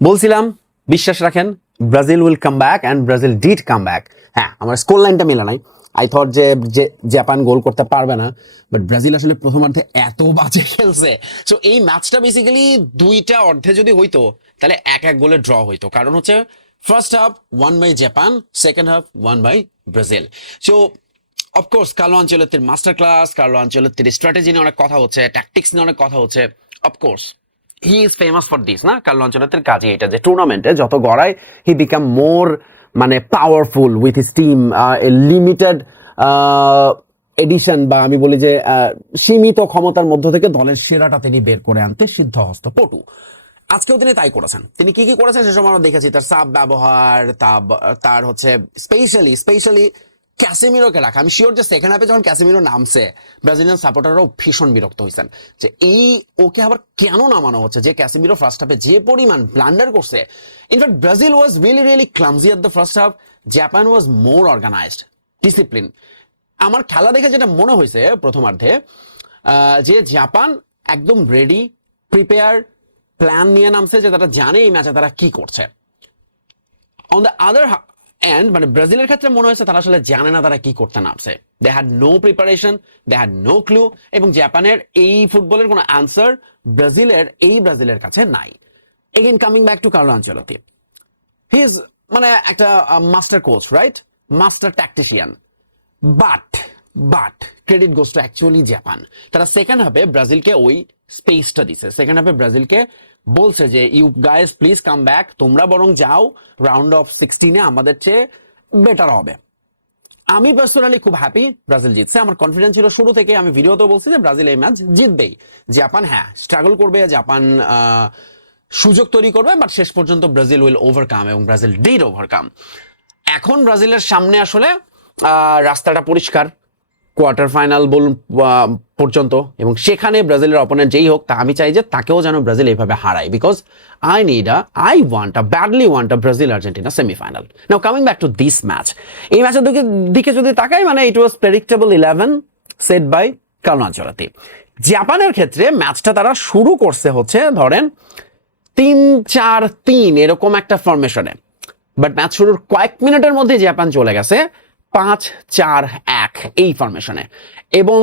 বলছিলাম বিশ্বাস রাখেন Brazil will come back and Brazil did come back. হ্যাঁ, আমার স্কোর লাইনটা মেলা নাই। আই থট যে জাপান গোল করতে পারবে না, বাট ব্রাজিল আসলে প্রথমার্ধে এত বাজে খেলছে। সো এই ম্যাচটা বেসিক্যালি দুইটা অর্ধে যদি হইতো তাহলে এক এক গোলে ড্র হইতো, কারণ হচ্ছে first half 1 by Japan, second half 1 by Brazil. So of course Carlo আনচেলত্তির মাস্টার ক্লাস, কার্লো আনচেলত্তির স্ট্র্যাটেজি নিয়ে অনেক কথা হচ্ছে, ট্যাকটিক্স নিয়ে অনেক কথা হচ্ছে। Of course he is famous for this না, কার্লো আনচেলত্তির কাজে এটা যে টুর্নামেন্টে যত গড়ায় হি বিকাম মোর মানে powerful with his team, a limited edition, বা আমি বলি যে সীমিত ক্ষমতার মধ্য থেকে দলের সেরাটা তিনি বের করে আনতে সিদ্ধহস্ত পটু। আজকেও তিনি তাই করেছেন। তিনি কি কি করেছেন সেসব আমরা দেখেছি, তার সাব ব্যবহার, তার হচ্ছে স্পেশালি ক্যাসেমিরোকে রাখা। আমি শিওর যে সেকেন্ড হাফে যখন ক্যাসেমিরো নামছে ব্রাজিলিয়ান সাপোর্টাররাও ভীষণ বিরক্ত হয়েছেন যে এই ওকে আবার কেন নামানো হচ্ছে, যে ক্যাসেমিরো ফার্স্ট হাফে যে পরিমাণ ব্লান্ডার করছে। In fact Brazil was really clumsy at the first half, Japan was more organised, discipline. আমার খেলা দেখে যেটা মনে হয়েছে প্রথমার্ধে যে জাপান একদম রেডি, প্রিপেয়ার, প্ল্যান নিয়ে নামছে, যে তারা জানে এই ম্যাচে তারা কি করছে। অন দ্য আদার এন্ড মানে ব্রাজিলের ক্ষেত্রে মনে হয়েছে তারা আসলে জানে না তারা কি করতে নামছে। They had no preparation, they had no clue, এবং জাপানের এই ফুটবলের কোনো আনসার ব্রাজিলের কাছে নাই। Again coming back to Carlo Ancelotti, he is মানে একটা master coach, right, master tactician. But credit goes to actually Japan. তারা সেকেন্ড হাফে ব্রাজিলকে ওই স্পেসটা দিছে, সেকেন্ড হাফে ব্রাজিলকে বলছে যে you guys please come back, তোমরা বরং যাও রাউন্ড অফ 16-এ আমাদের চেয়ে বেটার হবে। আমি পার্সোনালি খুব হ্যাপি ব্রাজিল জিতছে। আমার কনফিডেন্স ছিল শুরু থেকে, আমি ভিডিওতেও বলছি যে ব্রাজিল এই ম্যাচ জিতবেই। জাপান হ্যাঁ স্ট্রাগল করবে, জাপান সুযোগ তৈরি করবে, বাট শেষ পর্যন্ত ব্রাজিল উইল ওভারকাম, এবং ব্রাজিল ডিড ওভারকাম। এখন ব্রাজিলের সামনে আসলে রাস্তাটা পরিষ্কার কোয়ার্টার ফাইনাল পর্যন্ত, এবং সেখানে ব্রাজিলের অপোনেন্ট যেই হোক, তা আমি চাই যে তাকেও যেন ব্রাজিল এইভাবে হারায়, because I badly want Brazil Argentina semifinal. Now coming back to this match, এই ম্যাচের দিকে যদি তাকাই, মানে it was predictable 11 set by Carlo Ancelotti. জাপানের ক্ষেত্রে ম্যাচটা তারা শুরু করছে হচ্ছে ধরেন 3-4-3 এরকম একটা ফরমেশনে, বাট ম্যাচ শুরুর কয়েক মিনিটের মধ্যে জাপান চলে গেছে 5-4-1 এই ফরমেশনে। এবং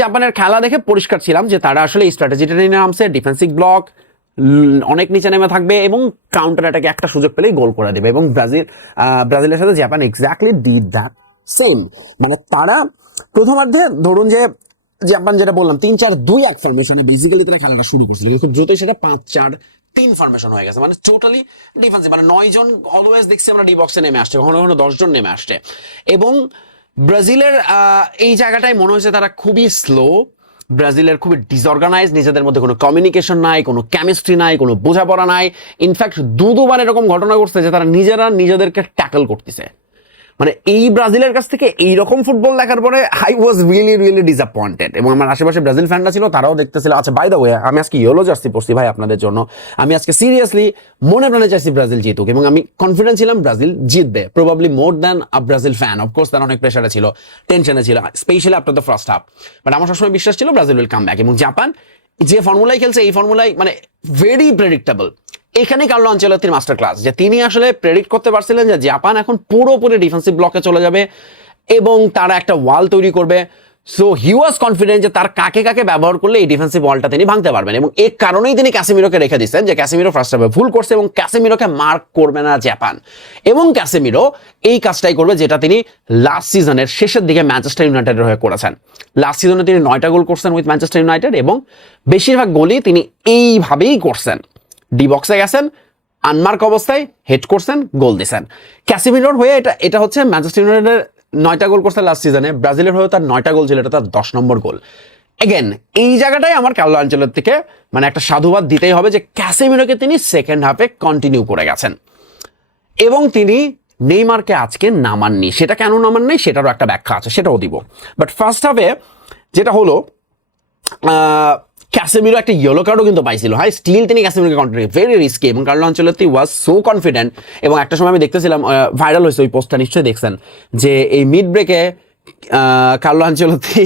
জাপানের খেলা দেখে পরিষ্কার ছিলাম যে তারা আসলে এই স্ট্র্যাটেজিটা নিয়ে নামছে, ডিফেন্সিভ ব্লক অনেক নিচে নেমে থাকবে এবং কাউন্টার অ্যাটাকে একটা সুযোগ পেলেই গোল করে দেবে, এবং ব্রাজিলের সাথে Japan exactly did that same. মানে তারা প্রথমার্ধে ধরুন যে জাপান যেটা বললাম 3-4-2-1 ফরমেশনে বেসিক্যালি তারা খেলাটা শুরু করছিল, খুব দ্রুতই সেটা 5-4-3 ফরমেশন হয়ে গেছে, মানে টোটালি ডিফেন্সিভ। মানে 9 জন অলওয়েজ দেখছি আমরা ডি বক্সে নেমে আসছে, কখনো কখনো 10 জন নেমে আসছে। এবং ব্রাজিলের এই জায়গাটায় মনে হয়েছে তারা খুবই স্লো, ব্রাজিলের খুবই ডিসঅর্গানাইজ, নিজেদের মধ্যে কোনো কমিউনিকেশন নাই, কোনো কেমিস্ট্রি নাই, কোনো বোঝাপড়া নাই। ইনফ্যাক্ট দুবার এরকম ঘটনা ঘটছে যে তারা নিজেদেরকে ট্যাকল করতেছে। মানে এই ব্রাজিলের কাছ থেকে এইরকম ফুটবল দেখার পরে আই ওয়াজ রিয়েলি ডিসঅ্যাপয়েন্টেড। এবং আমার আশেপাশে ব্রাজিল ফ্যানরা ছিল, তারাও দেখতেছিল। আচ্ছা, বাই দ্য ওয়ে, আমি আজকে ইয়েলো জার্সি পরছি ভাই আপনাদের জন্য। আমি আজকে সিরিয়াসলি মনে প্রাণে চাইছি ব্রাজিল জিতুক, এবং আমি কনফিডেন্ট ছিলাম ব্রাজিল জিতবে, probably more than a Brazil fan. Of course তারা অনেক প্রেশারে ছিল, টেনশনে ছিল, specially after the first half. But আমার সবসময় বিশ্বাস ছিল ব্রাজিল উইল কাম ব্যাক। এবং জাপান যে ফর্মুলাই খেলছে, এই ফর্মুলাই মানে ভেরি প্রেডিক্টেবল। এখানে কার্লো আনচেলত্তির মাস্টার ক্লাস, যে তিনি আসলে প্রেডিক্ট করতে পারছিলেন যে জাপান এখন পুরোপুরি ডিফেন্সিভ ব্লকে চলে যাবে এবং তারা একটা ওয়াল তৈরি করবে। সো হি ওয়াজ কনফিডেন্ট যে তার কাকে কাকে ব্যবহার করলে এই ডিফেন্সিভ ওয়ালটা তিনি ভাঙতে পারবেন, এবং এই কারণেই তিনি ক্যাসেমিরোকে রেখে দিচ্ছেন, যে ক্যাসেমিরো ফার্স্ট হাফে ভুল করছে এবং ক্যাসেমিরোকে মার্ক করবে না জাপান। এবং ক্যাসেমিরো এই কাজটাই করবে যেটা তিনি লাস্ট সিজনের শেষের দিকে ম্যানচেস্টার ইউনাইটেডের হয়ে করেছেন। লাস্ট সিজনে তিনি 9টা গোল করছেন উইথ ম্যানচেস্টার ইউনাইটেড, এবং বেশিরভাগ গোলই তিনি এইভাবেই করছেন। ডি বক্সে গেছেন, আনমার্ক অবস্থায় হেড করছেন, গোল দিছেন। ক্যাসেমিরোর হয়ে এটা হচ্ছে ম্যানচেস্টার ইউনাইটেডের 9টা গোল করছে লাস্ট সিজনে, ব্রাজিলের হয়ে তার 9টা গোল ছিল, এটা তার 10 নম্বর গোল। এগেন এই জায়গাটাই আমার কার্লো আনচেলত্তিকে মানে একটা সাধুবাদ দিতেই হবে, যে ক্যাসেমিরোকে তিনি সেকেন্ড হাফে কন্টিনিউ করে গেছেন, এবং তিনি নেইমারকে আজকে নামাননি। সেটা কেন নামাননি সেটারও একটা ব্যাখ্যা আছে, সেটাও দিব। বাট ফার্স্ট হাফে যেটা হলো, ক্যাসেমিরো একটা ইয়েলো কার্ডও কিন্তু পাইছিল। হাই স্টিল তিনি ক্যাসেমিরোকে কন্টিনিউ, ভেরি রিস্কি, এবং Carlo Ancelotti was so confident. এবং একটা সময় আমি দেখতেছিলাম, ভাইরাল হয়েছে ওই পোস্টটা, নিশ্চয়ই দেখছেন, যে এই মিড ব্রেকে কার্লো আনচেলত্তি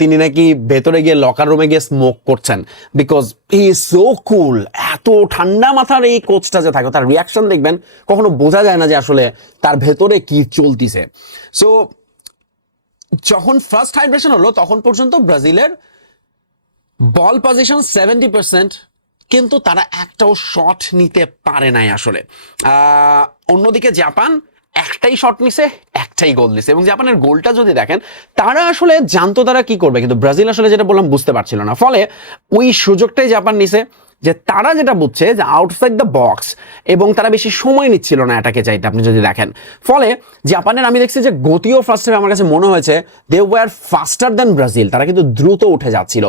তিনি নাকি ভেতরে গিয়ে লকার রুমে গিয়ে স্মোক করছেন, বিকজ হি ইজ সো কুল। এত ঠান্ডা মাথার এই কোচটা যে থাকে, তার রিয়াকশন দেখবেন কখনো বোঝা যায় না যে আসলে তার ভেতরে কি চলতিছে। সো যখন ফার্স্ট হাইড্রেশন হলো তখন পর্যন্ত ব্রাজিলের বল পজিশন 70%, কিন্তু তারা একটাও শট নিতে পারে নাই আসলে। অন্যদিকে জাপান একটাই শট নিছে, একটাই গোল দিছে, এবং জাপানের গোলটা যদি দেখেন তারা আসলে জানতো তারা কি করবে, কিন্তু ব্রাজিল আসলে যেটা বললাম বুঝতে পারছিল না, ফলে ওই সুযোগটাই জাপান নিছে যে তারা যেটা বুঝছে যে আউটসাইড দ্য বক্স, এবং তারা বেশি সময় নিচ্ছিল না এটাকে চাইতে আপনি যদি দেখেন। ফলে জাপানের আমি দেখছি যে গতিও ফার্স্ট হাফে আমার কাছে মনে হয়েছে they were faster than Brazil, তারা কিন্তু দ্রুত উঠে যাচ্ছিল,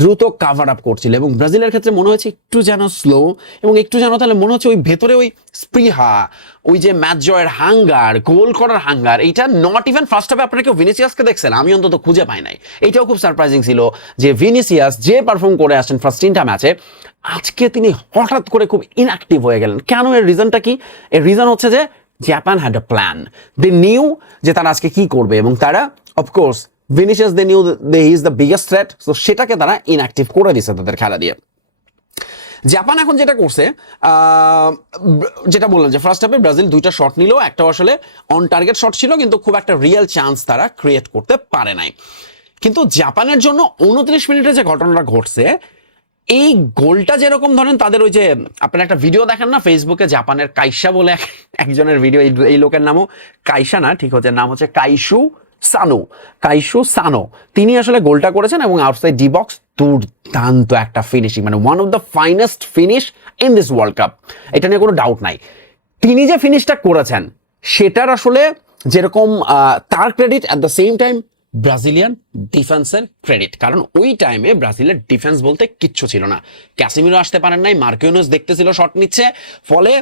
দ্রুত কাভার আপ করছিল, এবং ব্রাজিলের ক্ষেত্রে মনে হয়েছে একটু যেন স্লো, এবং একটু যেন তাহলে মনে হচ্ছে ওই ভেতরে ওই স্পৃহা, ওই যে ম্যাচ জয়ের হাঙ্গার, গোল করার হাঙ্গার, এইটা নট ইভেন ফার্স্ট হাফে আপনারা কেউ ভিনিসিয়াসকে দেখছেন, আমি অন্তত খুঁজে পাই নাই। এইটাও খুব সারপ্রাইজিং ছিল যে ভিনিসিয়াস যে পারফর্ম করে আসছেন ফার্স্ট 3টা ম্যাচে, আজকে তিনি হঠাৎ করে খুব ইনঅ্যাক্টিভ হয়ে গেলেন। কেন? এর রিজনটা কি? এর রিজন হচ্ছে যে Japan had a plan, they knew যে তারা আজকে কি করবে, এবং তারা of course Vinicius they knew they he is the biggest threat, so সেটাকে তারা ইনঅ্যাক্টিভ করে দিচ্ছে তাদের খেলা দিয়ে। জাপান এখন যেটা করছে, যেটা বললাম যে ফার্স্ট হাফে ব্রাজিল 2টা শট নিল, একটা আসলে অন টার্গেট শট ছিল, কিন্তু খুব একটা রিয়েল চান্স তারা ক্রিয়েট করতে পারে নাই। কিন্তু জাপানের জন্য 29 মিনিটে যে ঘটনাটা ঘটছে, এই গোলটা যেরকম ধরেন তাদের ওই যে আপনারা একটা ভিডিও দেখেন না ফেসবুকে, জাপানের কাইসা বলে একজনের ভিডিও, এই লোকের নামও কাইসা না, ঠিক হচ্ছে, নাম হচ্ছে কাইশু সানো, তিনি আসলে গোলটা করেছেন, এবং আউটসাইড ডি বক্স দুর্দান্ত একটা ফিনিশিং, মানে one of the finest finish in this world cup, এটা নিয়ে কোনো ডাউট নাই। তিনি যে ফিনিশটা করেছেন সেটার আসলে যেরকম তার credit, at the same time Brazilian ডিফেন্সের ক্রেডিট, কারণ ওই টাইমে ব্রাজিলের ডিফেন্স বলতে কিচ্ছু ছিল না। ক্যাসিমিরো আসতে পারেন নাই, মার্কিনোস দেখতেছিল শট নিচ্ছে, ফলে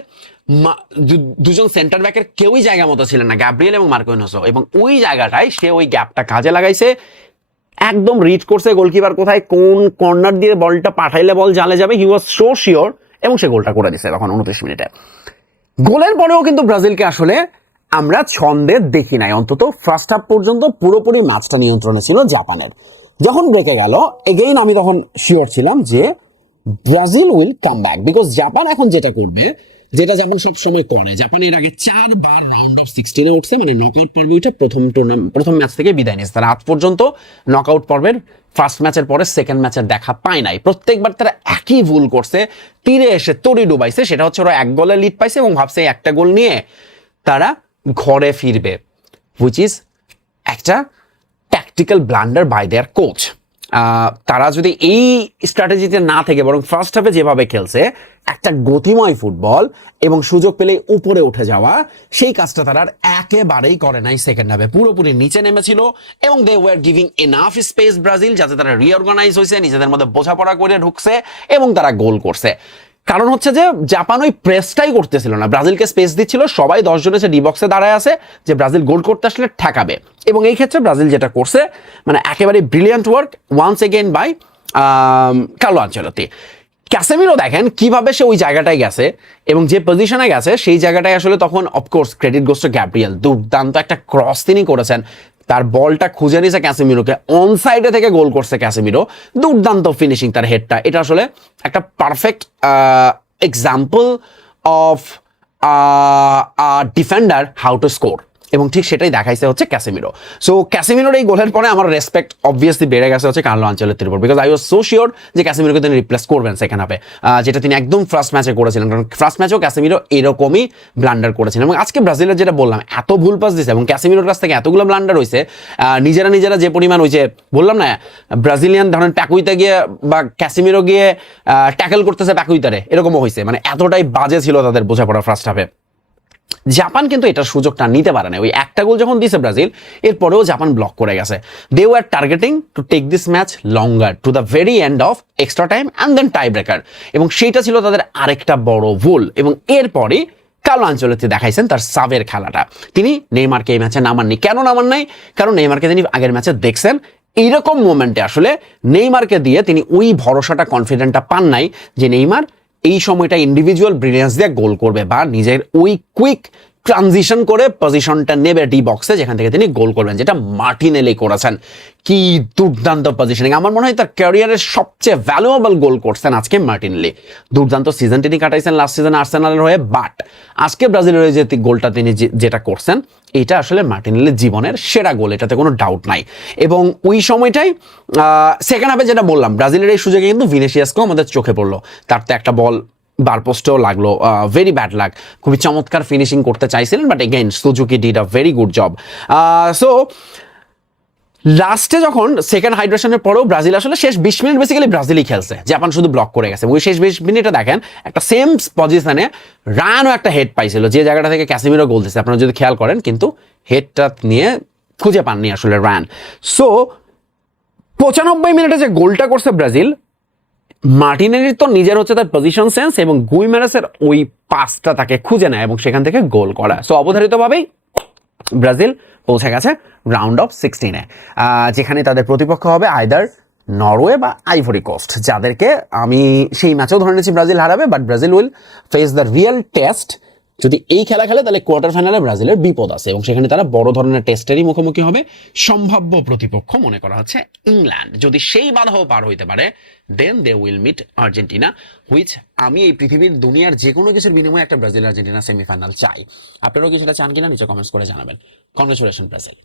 দুজন সেন্টার ব্যাকের কেউই জায়গা মতো ছিলেন না, গ্যাব্রিয়েল এবং মার্কিনোসও, এবং ওই জায়গাটায় সে ওই গ্যাপটা কাজে লাগাইছে, একদম রিড করছে গোলকিপার কোথায় কোন কর্নার দিয়ে বলটা পাঠাইলে বল জালে যাবে, হি ওয়াজ সো শিওর, এবং সে গোলটা করে দিছে তখন 29 মিনিটে। গোলের পরেও কিন্তু ব্রাজিলকে আসলে আমরা ছন্দে দেখি নাই, অন্তত ফার্স্ট হাফ পর্যন্ত পুরোপুরি ম্যাচটা নিয়ন্ত্রণে ছিল জাপানের। যখন ব্রেকে গেল এগেইন আমি তখন শিওর ছিলাম যে Brazil will come back, because Japan এখন যেটা করবে, যেটা জাপান সবসময় করে, জাপান এর আগে 4বার রাউন্ড অফ 16-এ উঠছে, মানে নকআউট পর্বে উঠে প্রথম ম্যাচ থেকে বিদায় নিয়েছে। তারা আজ পর্যন্ত নকআউট পর্বের ফার্স্ট ম্যাচের পরে সেকেন্ড ম্যাচের দেখা পায় নাই, প্রত্যেকবার তারা একই ভুল করছে, তীরে এসে তড়ি ডুবাইছে, সেটা হচ্ছে ওরা 1 গোলে লিড পাইছে এবং ভাবছে একটা গোল নিয়ে তারা ঘরে ফিরবে, হুইচ ইজ একটা tactical blunder by their coach. তারা যদি এই স্ট্র্যাটেজিতে না থেকে বরং ফার্স্ট হাফে যেভাবে খেলছে, একটা গতিময় ফুটবল এবং সুযোগ পেলে উপরে উঠে যাওয়া, সেই কাজটা তারা আর একেবারেই করে নাই সেকেন্ড হাফে, পুরোপুরি নিচে নেমেছিল, এবং they were giving enough space Brazil, যাতে তারা রিঅর্গানাইজ হয়েছে, নিজেদের মধ্যে বোঝাপড়া করে ঢুকছে, এবং তারা গোল করছে। কারণ হচ্ছে যে জাপান ওই প্রেসটাই করতেছিল না, ব্রাজিলকে স্পেস দিচ্ছিল, সবাই 10 জন এসে ডি বক্সে দাঁড়ায় আছে যে ব্রাজিল গোল করতে আসলে ঠেকাবে, এবং এই ক্ষেত্রে ব্রাজিল যেটা করছে মানে একেবারে brilliant work once again by Carlo Ancelotti. Casemiro দেখেন কিভাবে সে ওই জায়গাটায় গেছে, এবং যে পজিশনে গেছে সেই জায়গাটায় আসলে তখন of course credit goes two Gabriel, দুর্দান্ত একটা ক্রস তিনি করেছেন, তার বলটা খুঁজে নিয়েছে ক্যাসেমিরোকে, অন সাইডে থেকে গোল করছে ক্যাসেমিরো, দুর্দান্ত ফিনিশিং তার হেডটা, এটা আসলে একটা perfect example of defender how to score, এবং ঠিক সেটাই দেখাইছে হচ্ছে ক্যাসেমিরো। সো ক্যাসেমিরোর এই গোলের পরে আমার রেসপেক্ট অবভিয়াসলি বেড়ে গেছে হচ্ছে কার্লো আনচেলত্তির উপর, because I was so sure যে ক্যাসেমিরোকে তিনি রিপ্লেস করবেন সেকেন্ড হাফে, যেটা তিনি একদম ফার্স্ট ম্যাচে করেছিলেন, কারণ ফার্স্ট ম্যাচেও ক্যাসেমিরো এরকমই ব্লান্ডার করেছিলেন, এবং আজকে ব্রাজিলের যেটা বললাম এত ভুল পাস দিছে এবং ক্যাসেমিরোর কাছ থেকে এতগুলো ব্লান্ডার হয়েছে, নিজেরা যে পরিমাণ ওই যে বললাম না ব্রাজিলিয়ান ধরেন প্যাকুইতে গিয়ে বা ক্যাসেমিরো গিয়ে ট্যাকেল করতেছে প্যাকুইতারে, এরকমও হয়েছে, মানে এতটাই বাজে ছিল তাদের বোঝাপড়া ফার্স্ট হাফে। জাপান কিন্তু এটার সুযোগটা নিতে পারে না, ওই একটা গোল যখন দিছে ব্রাজিল, এরপরেও জাপান ব্লক করে গেছে। They were targeting to take this match longer to the very end of extra time and then tie breaker, এবং সেইটা ছিল তাদের আরেকটা বড় ভুল। এবং এরপরে কার্লো আনচেলত্তি দেখাইছেন তার সাবের খেলাটা, তিনি নেইমারকে এই ম্যাচে নামাননি। কেন নামান নাই? কারণ নেইমারকে তিনি আগের ম্যাচে দেখছেন, এইরকম মোমেন্টে আসলে নেইমারকে দিয়ে তিনি ওই ভরসাটা কনফিডেন্টটা পান নাই যে নেইমার এই সময়টা ইন্ডিভিজুয়াল ব্রিলিয়ান্স দিয়ে গোল করবে বা নিজের ওই কুইক ট্রানজিশন করে পজিশনটা নেবে ডি বক্সে, যেখান থেকে তিনি গোল করবেন, যেটা মার্টিনেলি করেছেন। কি দুর্দান্ত পজিশনিং! আমার মনে হয় তার ক্যারিয়ারের সবচেয়ে ভ্যালুয়েবল গোল করছেন আজকে মার্টিনেলি। দুর্দান্ত সিজন তিনি কাটাইছেন লাস্ট সিজনে আর্সেনালের হয়ে, বাট আজকে ব্রাজিলের হয়ে যে গোলটা তিনি যেটা করছেন, এটা আসলে মার্টিনেলির জীবনের সেরা গোল, এটাতে কোনো ডাউট নাই। এবং ওই সময়টাই সেকেন্ড হাফে যেটা বললাম, ব্রাজিলের এই সুযোগে কিন্তু ভিনিসিয়াসকেও আমাদের চোখে পড়লো। তার তো একটা বল বার পোস্টেও লাগলো, ভেরি ব্যাড লাক। খুবই চমৎকার ফিনিশিং করতে চাইছিলেন, but again Suzuki did a very good job. So লাস্টে যখন সেকেন্ড হাইড্রেশনের পরেও ব্রাজিল আসলে শেষ 20 মিনিট বেসিক্যালি ব্রাজিলই খেলছে, জাপান শুধু ব্লক করে গেছে। ওই শেষ 20 মিনিটে দেখেন একটা সেম পজিশনে রানও একটা হেড পাইছিল, যে জায়গাটা থেকে ক্যাসিমিরো গোল দিচ্ছে, আপনারা যদি খেয়াল করেন, কিন্তু হেডটা নিয়ে খুঁজে পাননি আসলে রান। সো 95 মিনিটে যে গোলটা করছে ব্রাজিল, মার্টিনেলির তো নিজের হচ্ছে তার পজিশন সেন্স, এবং গুইমেরেসের ওই পাসটা তাকে খুঁজে নেয় এবং সেখান থেকে গোল করা। সো অবধারিতভাবেই ব্রাজিল পৌঁছে গেছে রাউন্ড অফ 16-এ, যেখানে তাদের প্রতিপক্ষ হবে আইদার নরওয়ে বা আইভরি কোস্ট, যাদেরকে আমি সেই ম্যাচেও ধরে নিয়েছি ব্রাজিল হারাবে, but Brazil will face the real test. যদি এই খেলা খেলে তাহলে কোয়ার্টার ফাইনালে ব্রাজিলের বিপদ আছে, এবং সেখানে তারা বড় ধরনের টেস্টেরই মুখোমুখি হবে। সম্ভাব্য প্রতিপক্ষ মনে করা হচ্ছে ইংল্যান্ড। যদি সেই বাধাও পার হইতে পারে, then they will meet Argentina, which আমি এই পৃথিবীর দুনিয়ার যে কোনো কিছুর বিনিময়ে একটা ব্রাজিল আর্জেন্টিনা সেমিফাইনাল চাই। আপনারাও কি সেটা চান কিনা নিচে কমেন্টস করে জানাবেন। Congratulation Brazil.